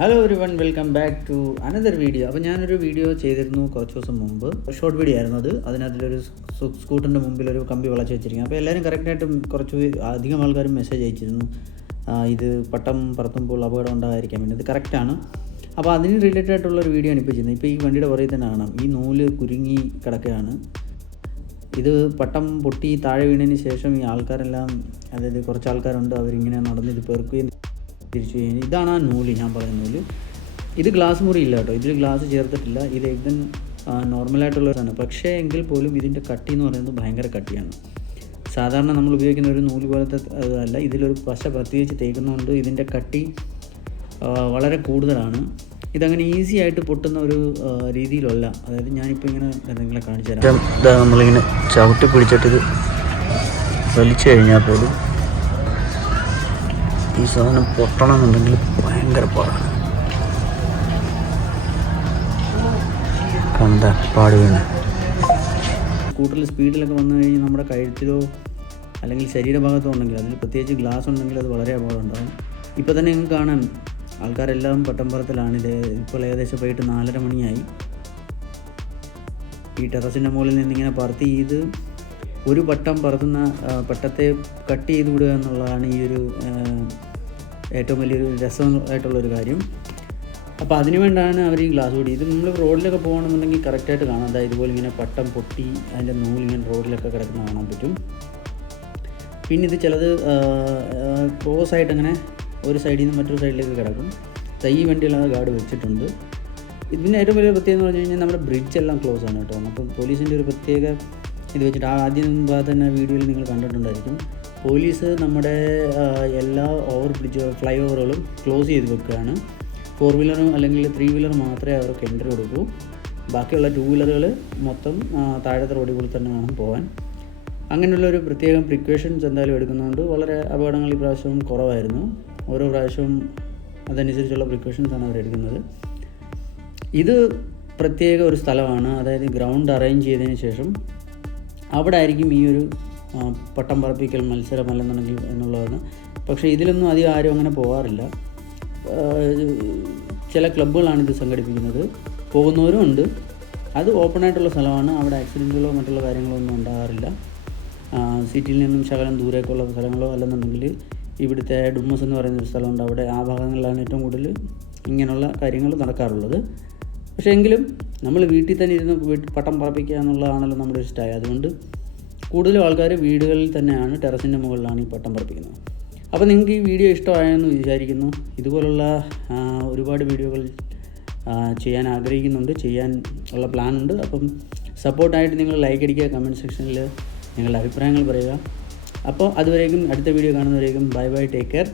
Hello everyone, welcome back to another video. അപ്പോൾ ഞാനൊരു video ചെയ്തിരുന്നു കുറച്ച് ദിവസം മുമ്പ്. ഷോർട്ട് വീഡിയോ ആയിരുന്നു അത്. അതിനകത്തൊരു സ്കൂട്ടറിൻ്റെ മുമ്പിലൊരു കമ്പി വളച്ച് വെച്ചിരിക്കുക. അപ്പോൾ എല്ലാവരും കറക്റ്റായിട്ടും കുറച്ച് അധികം ആൾക്കാരും മെസ്സേജ് അയച്ചിരുന്നു, ഇത് പട്ടം പറത്തുമ്പോൾ അപകടം ഉണ്ടാകാതിരിക്കാൻ വേണ്ടി. ഇത് കറക്റ്റാണ്. അപ്പോൾ അതിന് റിലേറ്റഡ് ആയിട്ടുള്ളൊരു വീഡിയോ ആണ് ഇപ്പോൾ ചെയ്യുന്നത്. ഇപ്പോൾ ഈ വണ്ടിയുടെ പുറകിൽ തന്നെ കാണാം, ഈ നൂല് കുരുങ്ങി കിടക്കുകയാണ്. ഇത് പട്ടം പൊട്ടി താഴെ വീണതിന് ശേഷം ഈ ആൾക്കാരെല്ലാം, അതായത് കുറച്ച് ആൾക്കാരുണ്ട്, അവരിങ്ങനെ നടന്ന് ഇത് പെറുക്കുകയും തിരിച്ചു കഴിഞ്ഞാൽ ഇതാണ് ആ നൂല്, ഞാൻ പറയുന്ന നൂല്. ഇത് ഗ്ലാസ് മുറി ഇല്ല കേട്ടോ, ഇതിൽ ഗ്ലാസ് ചേർത്തിട്ടില്ല. ഇത് ഏകദേശം നോർമലായിട്ടുള്ളതാണ്. പക്ഷേ എങ്കിൽ പോലും ഇതിൻ്റെ കട്ടി എന്ന് പറയുന്നത് ഭയങ്കര കട്ടിയാണ്. സാധാരണ നമ്മൾ ഉപയോഗിക്കുന്ന ഒരു നൂല് പോലത്തെ അല്ല, ഇതിലൊരു പശ പ്രത്യേകിച്ച് തേക്കുന്നതുകൊണ്ട് ഇതിൻ്റെ കട്ടി വളരെ കൂടുതലാണ്. ഇതങ്ങനെ ഈസി ആയിട്ട് പൊട്ടുന്ന ഒരു രീതിയിലല്ല. അതായത് ഞാനിപ്പോൾ ഇങ്ങനെ നിങ്ങളെ കാണിച്ചു തരാം. ഇതാ നമ്മളിങ്ങനെ ചവിട്ടി പിടിച്ചിട്ട് വലിച്ചു കഴിഞ്ഞാൽ പോലും ഈ സാധനം പൊട്ടണമെന്നുണ്ടെങ്കിൽ ഭയങ്കര പാടാണ്. കണ്ട പാട് വീണ് സ്കൂട്ടറിൽ സ്പീഡിലൊക്കെ വന്നു കഴിഞ്ഞാൽ നമ്മുടെ കഴുത്തിലോ അല്ലെങ്കിൽ ശരീരഭാഗത്തോ ഉണ്ടെങ്കിൽ, അതിൽ പ്രത്യേകിച്ച് ഗ്ലാസ് ഉണ്ടെങ്കിൽ അത് വളരെ അപകടം ഉണ്ടാകും. ഇപ്പോൾ തന്നെ നിങ്ങൾക്ക് കാണാം, ആൾക്കാരെല്ലാം പട്ടംപറത്തിലാണ്. ഇത് ഇപ്പോൾ ഏകദേശം പോയിട്ട് 4:30 മണിയായി. ഈ ടെറസിൻ്റെ മുകളിൽ നിന്നിങ്ങനെ പറത്തി ഇത് ഒരു പട്ടം പറത്തുന്ന പട്ടത്തെ കട്ട് ചെയ്ത് വിടുക എന്നുള്ളതാണ് ഈ ഒരു ഏറ്റവും വലിയൊരു രസമായിട്ടുള്ളൊരു കാര്യം. അപ്പോൾ അതിനു വേണ്ടിയാണ് അവർ ഈ ഗ്ലാസ് കൂടി. ഇത് നമ്മൾ റോഡിലൊക്കെ പോകണമെന്നുണ്ടെങ്കിൽ കറക്റ്റായിട്ട് കാണാം. അതായത് ഇതുപോലെ ഇങ്ങനെ പട്ടം പൊട്ടി അതിൻ്റെ നൂലിങ്ങനെ റോഡിലൊക്കെ കിടക്കുന്ന കാണാൻ പറ്റും. പിന്നെ ഇത് ചിലത് ക്രോസ് ആയിട്ട് അങ്ങനെ ഒരു സൈഡിൽ നിന്ന് മറ്റൊരു സൈഡിലേക്ക് കിടക്കും. ഈ വണ്ടിയിലാണ് ഗാർഡ് വെച്ചിട്ടുണ്ട്. ഇതിൻ്റെ ഏറ്റവും വലിയ പ്രത്യേകത എന്ന് പറഞ്ഞു കഴിഞ്ഞാൽ നമ്മുടെ ബ്രിഡ്ജ് എല്ലാം ക്ലോസ് ആണ് കേട്ടോ. അപ്പം പോലീസിൻ്റെ ഒരു പ്രത്യേക ഇത് വെച്ചിട്ട് ആദ്യം മുമ്പാകെ തന്നെ വീഡിയോയിൽ നിങ്ങൾ കണ്ടിട്ടുണ്ടായിരിക്കും. പോലീസ് നമ്മുടെ എല്ലാ ഫ്ലൈ ഓവറുകളും ക്ലോസ് ചെയ്ത് വെക്കുകയാണ്. 4 വീലറും അല്ലെങ്കിൽ 3 വീലർ മാത്രമേ അവർക്ക് എൻട്രി കൊടുക്കൂ. ബാക്കിയുള്ള 2 വീലറുകൾ മൊത്തം താഴത്തെ റോഡിൽ കൂടി തന്നെ വേണം പോകാൻ. അങ്ങനെയുള്ളൊരു പ്രത്യേകം പ്രിക്കോഷൻസ് എന്തായാലും എടുക്കുന്നതുകൊണ്ട് വളരെ അപകടങ്ങൾ ഈ പ്രാവശ്യവും കുറവായിരുന്നു. ഓരോ പ്രാവശ്യവും അതനുസരിച്ചുള്ള പ്രിക്കോഷൻസാണ് അവരെടുക്കുന്നത്. ഇത് പ്രത്യേക ഒരു സ്ഥലമാണ്. അതായത് ഗ്രൗണ്ട് അറേഞ്ച് ചെയ്തതിന് ശേഷം അവിടെ ആയിരിക്കും ഈ ഒരു പട്ടം പറപ്പിക്കൽ മത്സരം അല്ലെന്നുണ്ടെങ്കിൽ എന്നുള്ളതാണ്. പക്ഷേ ഇതിലൊന്നും അധികം ആരും അങ്ങനെ പോകാറില്ല. ചില ക്ലബ്ബുകളാണ് ഇത് സംഘടിപ്പിക്കുന്നത്. പോകുന്നവരും ഉണ്ട്. അത് ഓപ്പണായിട്ടുള്ള സ്ഥലമാണ്. അവിടെ ആക്സിഡൻറ്റുകളോ മറ്റുള്ള കാര്യങ്ങളോ ഒന്നും ഉണ്ടാകാറില്ല. സിറ്റിയിൽ നിന്നും ശകലം ദൂരേക്കുള്ള സ്ഥലങ്ങളോ അല്ലെന്നുണ്ടെങ്കിൽ ഇവിടുത്തെ ഡുമ്മസ് എന്ന് പറയുന്നൊരു സ്ഥലമുണ്ട്. അവിടെ ആ ഭാഗങ്ങളിലാണ് ഏറ്റവും കൂടുതൽ ഇങ്ങനെയുള്ള കാര്യങ്ങൾ നടക്കാറുള്ളത്. പക്ഷേ എങ്കിലും നമ്മൾ വീട്ടിൽ തന്നെ ഇരുന്ന് പട്ടം പറപ്പിക്കുക എന്നുള്ളതാണല്ലോ നമ്മുടെ ഒരു സ്റ്റൈൽ. അതുകൊണ്ട് കൂടുതലും ആൾക്കാർ വീടുകളിൽ തന്നെയാണ്, ടെറസിൻ്റെ മുകളിലാണ് ഈ പട്ടം പറപ്പിക്കുന്നത്. അപ്പോൾ നിങ്ങൾക്ക് ഈ വീഡിയോ ഇഷ്ടമായെന്ന് വിചാരിക്കുന്നു. ഇതുപോലുള്ള ഒരുപാട് വീഡിയോകൾ ചെയ്യാൻ ആഗ്രഹിക്കുന്നുണ്ട്, ചെയ്യാൻ ഉള്ള പ്ലാനുണ്ട്. അപ്പം സപ്പോർട്ടായിട്ട് നിങ്ങൾ ലൈക്ക് അടിക്കുക, കമൻറ്റ് സെക്ഷനിൽ നിങ്ങളുടെ അഭിപ്രായങ്ങൾ പറയുക. അപ്പോൾ അതുവരേക്കും, അടുത്ത വീഡിയോ കാണുന്നവരേക്കും ബൈ ബൈ, ടേക്ക് കെയർ.